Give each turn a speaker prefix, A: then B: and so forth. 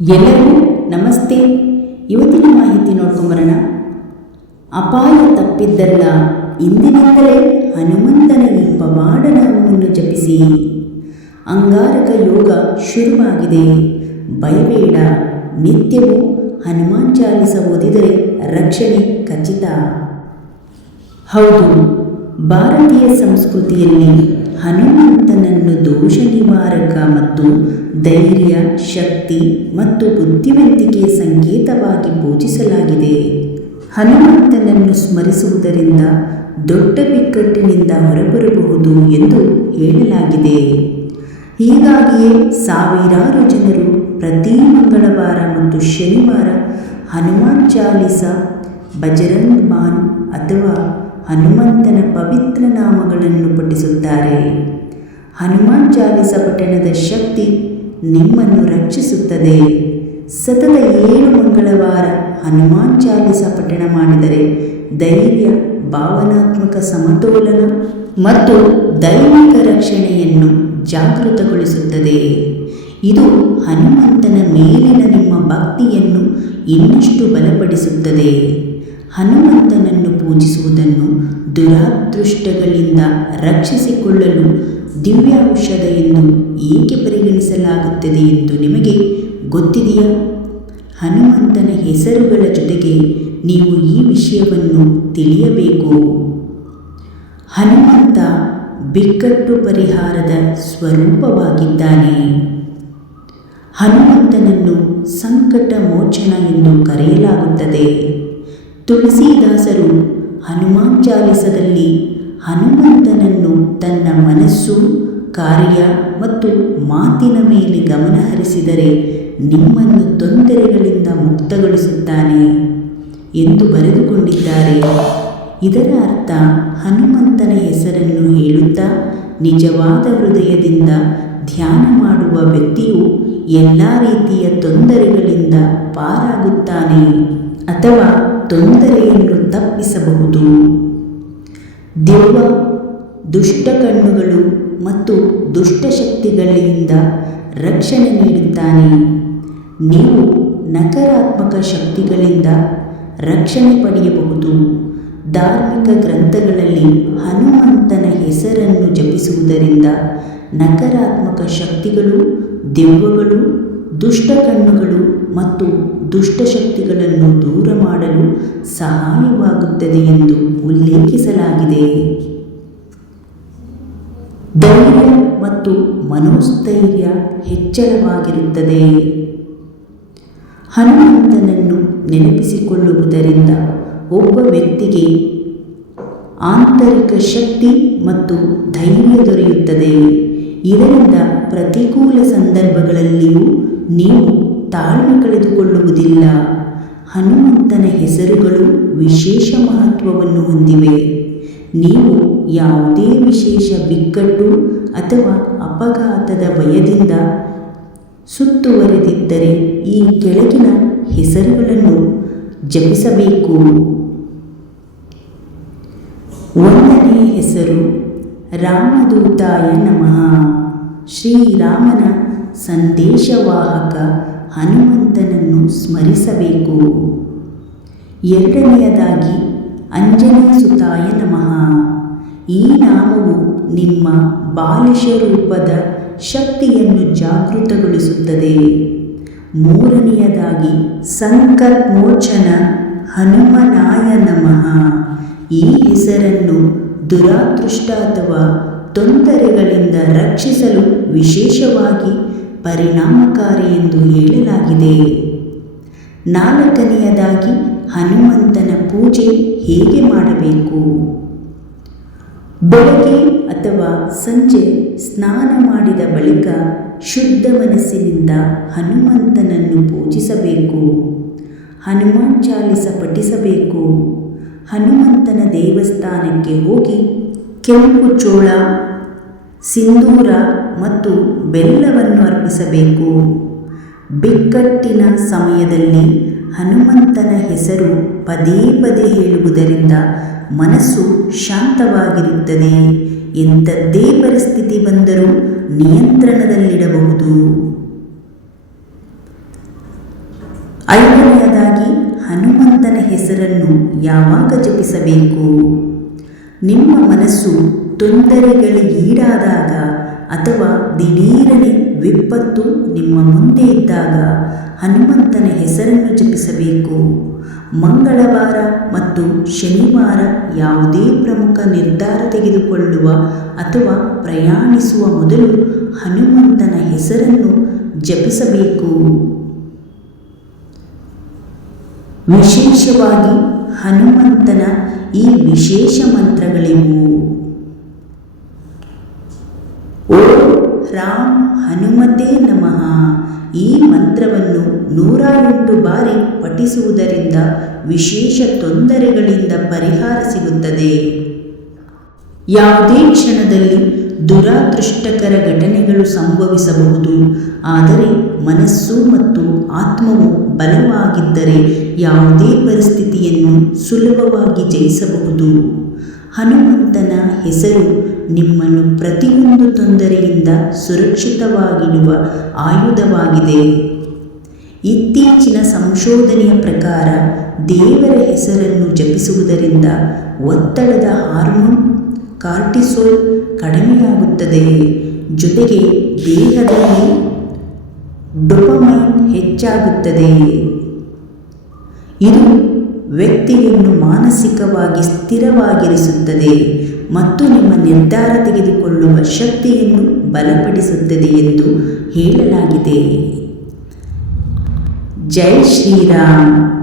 A: ಎಲ್ಲರಿಗೂ ನಮಸ್ತೆ. ಇವತ್ತಿನ ಮಾಹಿತಿ ನೋಡ್ಕೊಂಬರೋಣ ಅಪಾಯ ತಪ್ಪಿದ್ದಲ್ಲ, ಇಂದಿನಿಂದಲೇ ಹನುಮಂತನ ಈ ಪವಾಡನಾಮವನ್ನು ಜಪಿಸಿ. ಅಂಗಾರಕ ಯೋಗ ಶುರುವಾಗಿದೆ. ಭಯಬೇಡ ನಿತ್ಯವೂ ಹನುಮಾನ್ ಚಾಲಿಸ ಓದಿದರೆ ರಕ್ಷಣೆ ಖಚಿತ. ಹೌದು, ಭಾರತೀಯ ಸಂಸ್ಕೃತಿಯಲ್ಲಿ ಹನುಮಂತನನ್ನು ದೋಷ ನಿವಾರಕ ಮತ್ತು ಧೈರ್ಯ, ಶಕ್ತಿ ಮತ್ತು ಬುದ್ಧಿವಂತಿಕೆ ಸಂಕೇತವಾಗಿ ಪೂಜಿಸಲಾಗಿದೆ. ಹನುಮಂತನನ್ನು ಸ್ಮರಿಸುವುದರಿಂದ ದೊಡ್ಡ ಬಿಕ್ಕಟ್ಟಿನಿಂದ ಹೊರಬರಬಹುದು ಎಂದು ಹೇಳಲಾಗಿದೆ. ಹೀಗಾಗಿಯೇ ಸಾವಿರಾರು ಜನರು ಪ್ರತಿ ಮಂಗಳವಾರ ಮತ್ತು ಶನಿವಾರ ಹನುಮಾನ್ ಚಾಲಿಸ ಬಜರಂಗ್ ಬಾನ್ ಅಥವಾ ಹನುಮಂತನ ಪವಿತ್ರ ನಾಮಗಳನ್ನು ಪಠಿಸುತ್ತಾರೆ. ಹನುಮಾನ್ ಚಾಲಿಸ ಪಠಣದ ಶಕ್ತಿ ನಿಮ್ಮನ್ನು ರಕ್ಷಿಸುತ್ತದೆ. ಸತತ ಏಳು ಮಂಗಳವಾರ ಹನುಮಾನ್ ಚಾಲಿಸ ಪಠಣ ಮಾಡಿದರೆ ಧೈರ್ಯ, ಭಾವನಾತ್ಮಕ ಸಮತೋಲನ ಮತ್ತು ದೈವಿಕ ರಕ್ಷಣೆಯನ್ನು ಜಾಗೃತಗೊಳಿಸುತ್ತದೆ. ಇದು ಹನುಮಂತನ ಮೇಲಿನ ನಿಮ್ಮ ಭಕ್ತಿಯನ್ನು ಇನ್ನಷ್ಟು ಬಲಪಡಿಸುತ್ತದೆ. ಹನುಮಂತನನ್ನು ಪೂಜಿಸುವುದನ್ನು ದುರಾದೃಷ್ಟಗಳಿಂದ ರಕ್ಷಿಸಿಕೊಳ್ಳಲು ದಿವ್ಯೌಷಧ ಎಂದು ಏಕೆ ಪರಿಗಣಿಸಲಾಗುತ್ತದೆ ಎಂದು ನಿಮಗೆ ಗೊತ್ತಿದೆಯಾ? ಹನುಮಂತನ ಹೆಸರುಗಳ ಜೊತೆಗೆ ನೀವು ಈ ವಿಷಯವನ್ನು ತಿಳಿಯಬೇಕು. ಹನುಮಂತ ಬಿಕ್ಕಟ್ಟು ಪರಿಹಾರದ ಸ್ವರೂಪವಾಗಿದ್ದಾನೆ. ಹನುಮಂತನನ್ನು ಸಂಕಟ ಮೋಚನ ಎಂದು ಕರೆಯಲಾಗುತ್ತದೆ. ತುಳಸಿದಾಸರು ಹನುಮಾನ್ ಚಾಲಿಸದಲ್ಲಿ ಹನುಮಂತನನ್ನು ತನ್ನ ಮನಸ್ಸು, ಕಾರ್ಯ ಮತ್ತು ಮಾತಿನ ಮೇಲೆ ಗಮನ ಹರಿಸಿದರೆ ನಿಮ್ಮನ್ನು ತೊಂದರೆಗಳಿಂದ ಮುಕ್ತಗೊಳಿಸುತ್ತಾನೆ ಎಂದು ಬರೆದುಕೊಂಡಿದ್ದಾರೆ. ಇದರ ಅರ್ಥ ಹನುಮಂತನ ಹೆಸರನ್ನು ಹೇಳುತ್ತಾ ನಿಜವಾದ ಹೃದಯದಿಂದ ಧ್ಯಾನ ಮಾಡುವ ವ್ಯಕ್ತಿಯು ಎಲ್ಲ ರೀತಿಯ ತೊಂದರೆಗಳಿಂದ ಪಾರಾಗುತ್ತಾನೆ ಅಥವಾ ತೊಂದರೆಯನ್ನು ತಪ್ಪಿಸಬಹುದು. ದೆವ್ವ ದುಷ್ಟ ಕಣ್ಣುಗಳು ಮತ್ತು ದುಷ್ಟಶಕ್ತಿಗಳಿಂದ ರಕ್ಷಣೆ ನೀಡುತ್ತಾನೆ. ನೀವು ನಕಾರಾತ್ಮಕ ಶಕ್ತಿಗಳಿಂದ ರಕ್ಷಣೆ ಪಡೆಯಬಹುದು. ಧಾರ್ಮಿಕ ಗ್ರಂಥಗಳಲ್ಲಿ ಹನುಮಂತನ ಹೆಸರನ್ನು ಜಪಿಸುವುದರಿಂದ ನಕಾರಾತ್ಮಕ ಶಕ್ತಿಗಳು ದೆವ್ವಗಳು ದುಷ್ಟ ಕಣ್ಣುಗಳು ಮತ್ತು ದುಷ್ಟಶಕ್ತಿಗಳನ್ನು ದೂರ ಮಾಡಲು ಸಹಾಯವಾಗುತ್ತದೆ ಎಂದು ಉಲ್ಲೇಖಿಸಲಾಗಿದೆ. ಧೈರ್ಯ ಮತ್ತು ಮನೋಸ್ಥೈರ್ಯ ಹೆಚ್ಚಳವಾಗಿರುತ್ತದೆ. ಹನುಮಂತನನ್ನು ನೆನಪಿಸಿಕೊಳ್ಳುವುದರಿಂದ ಒಬ್ಬ ವ್ಯಕ್ತಿಗೆ ಆಂತರಿಕ ಶಕ್ತಿ ಮತ್ತು ಧೈರ್ಯ ದೊರೆಯುತ್ತದೆ. ಇದರಿಂದ ಪ್ರತಿಕೂಲ ಸಂದರ್ಭಗಳಲ್ಲಿಯೂ ನೀವು ತಾಳ್ಮೆ ಕಳೆದುಕೊಳ್ಳುವುದಿಲ್ಲ. ಹನುಮಂತನ ಹೆಸರುಗಳು ವಿಶೇಷ ಮಹತ್ವವನ್ನು ಹೊಂದಿವೆ. ನೀವು ಯಾವುದೇ ವಿಶೇಷ ಬಿಕ್ಕಟ್ಟು ಅಥವಾ ಅಪಘಾತದ ಭಯದಿಂದ ಸುತ್ತುವರೆದಿದ್ದರೆ ಈ ಕೆಳಗಿನ ಹೆಸರುಗಳನ್ನು ಜಪಿಸಬೇಕು. ಒಂದನೇ ಹೆಸರು ರಾಮದೂತಾಯ ನಮಃ. ಶ್ರೀರಾಮನ ಸಂದೇಶವಾಹಕ ಹನುಮಂತನನ್ನು ಸ್ಮರಿಸಬೇಕು. ಎರಡನೆಯದಾಗಿ ಅಂಜನೇ ಸುತಾಯ ನಮಃ. ಈ ನಾಮವು ನಿಮ್ಮ ಬಾಲಿಶ ರೂಪದ ಶಕ್ತಿಯನ್ನು ಜಾಗೃತಗೊಳಿಸುತ್ತದೆ. ಮೂರನೆಯದಾಗಿ ಸಂಕಲ್ಮೋಚನ ಹನುಮನಾಯ ನಮಃ. ಈ ಹೆಸರನ್ನು ದುರಾದೃಷ್ಟ ಅಥವಾ ತೊಂದರೆಗಳಿಂದ ರಕ್ಷಿಸಲು ವಿಶೇಷವಾಗಿ ಪರಿಣಾಮಕಾರಿ ಎಂದು ಹೇಳಲಾಗಿದೆ. ನಾಲ್ಕನೆಯದಾಗಿ ಹನುಮಂತನ ಪೂಜೆ ಹೇಗೆ ಮಾಡಬೇಕು? ಬೆಳಗ್ಗೆ ಅಥವಾ ಸಂಜೆ ಸ್ನಾನ ಮಾಡಿದ ಬಳಿಕ ಶುದ್ಧ ಮನಸ್ಸಿನಿಂದ ಹನುಮಂತನನ್ನು ಪೂಜಿಸಬೇಕು. ಹನುಮಾನ್ ಚಾಲಿಸ ಪಠಿಸಬೇಕು. ಹನುಮಂತನ ದೇವಸ್ಥಾನಕ್ಕೆ ಹೋಗಿ ಕೆಂಪು ಚೋಳ ಸಿಂಧೂರ ಮತ್ತು ಬೆಲ್ಲವನ್ನು ಅರ್ಪಿಸಬೇಕು. ಬಿಕ್ಕಟ್ಟಿನ ಸಮಯದಲ್ಲಿ ಹನುಮಂತನ ಹೆಸರು ಪದೇ ಪದೇ ಹೇಳುವುದರಿಂದ ಮನಸ್ಸು ಶಾಂತವಾಗಿರುತ್ತದೆ. ಎಂಥದ್ದೇ ಪರಿಸ್ಥಿತಿ ಬಂದರೂ ನಿಯಂತ್ರಣದಲ್ಲಿಡಬಹುದು. ಐದನೆಯದಾಗಿ ಹನುಮಂತನ ಹೆಸರನ್ನು ಯಾವಾಗ ಜಪಿಸಬೇಕು? ನಿಮ್ಮ ಮನಸ್ಸು ತೊಂದರೆಗಳಿಗೀಡಾದಾಗ ಅಥವಾ ದಿಢೀರನೆ ವಿಪತ್ತು ನಿಮ್ಮ ಮುಂದೆ ಇದ್ದಾಗ ಹನುಮಂತನ ಹೆಸರನ್ನು ಜಪಿಸಬೇಕು. ಮಂಗಳವಾರ ಮತ್ತು ಶನಿವಾರ ಯಾವುದೇ ಪ್ರಮುಖ ನಿರ್ಧಾರ ತೆಗೆದುಕೊಳ್ಳುವ ಅಥವಾ ಪ್ರಯಾಣಿಸುವ ಮೊದಲು ಹನುಮಂತನ ಹೆಸರನ್ನು ಜಪಿಸಬೇಕು. ವಿಶೇಷವಾಗಿ ಹನುಮಂತನ ಈ ವಿಶೇಷ ಮಂತ್ರಗಳಿವು. ಓ ರಾಮ್ ಹನುಮತೇ ನಮಃ. ಈ ಮಂತ್ರವನ್ನು ನೂರ ಎಂಟು ಬಾರಿ ಪಠಿಸುವುದರಿಂದ ವಿಶೇಷ ತೊಂದರೆಗಳಿಂದ ಪರಿಹಾರ ಸಿಗುತ್ತದೆ. ಯಾವುದೇ ಕ್ಷಣದಲ್ಲಿ ದುರಾದೃಷ್ಟಕರ ಘಟನೆಗಳು ಸಂಭವಿಸಬಹುದು. ಆದರೆ ಮನಸ್ಸು ಮತ್ತು ಆತ್ಮವು ಬಲವಾಗಿದ್ದರೆ ಯಾವುದೇ ಪರಿಸ್ಥಿತಿಯನ್ನು ಸುಲಭವಾಗಿ ಜಯಿಸಬಹುದು. ಹನುಮಂತನ ಹೆಸರು ನಿಮ್ಮನ್ನು ಪ್ರತಿಯೊಂದು ತೊಂದರೆಯಿಂದ ಸುರಕ್ಷಿತವಾಗಿಡುವ ಆಯುಧವಾಗಿದೆ. ಇತ್ತೀಚಿನ ಸಂಶೋಧನೆಯ ಪ್ರಕಾರ ದೇವರ ಹೆಸರನ್ನು ಜಪಿಸುವುದರಿಂದ ಒತ್ತಡದ ಹಾರ್ಮೋನ್ ಕಾರ್ಟಿಸೋಲ್ ಕಡಿಮೆಯಾಗುತ್ತದೆ. ಜೊತೆಗೆ ದೇಹದಲ್ಲಿ ಡೊಪಮೈನ್ ಹೆಚ್ಚಾಗುತ್ತದೆ. ಇದು ವ್ಯಕ್ತಿಯನ್ನು ಮಾನಸಿಕವಾಗಿ ಸ್ಥಿರವಾಗಿರಿಸುತ್ತದೆ ಮತ್ತು ನಿಮ್ಮ ನಿರ್ಧಾರ ತೆಗೆದುಕೊಳ್ಳುವ ಶಕ್ತಿಯನ್ನು ಬಲಪಡಿಸುತ್ತದೆ ಎಂದು ಹೇಳಲಾಗಿದೆ. ಜೈ ಶ್ರೀರಾಮ್.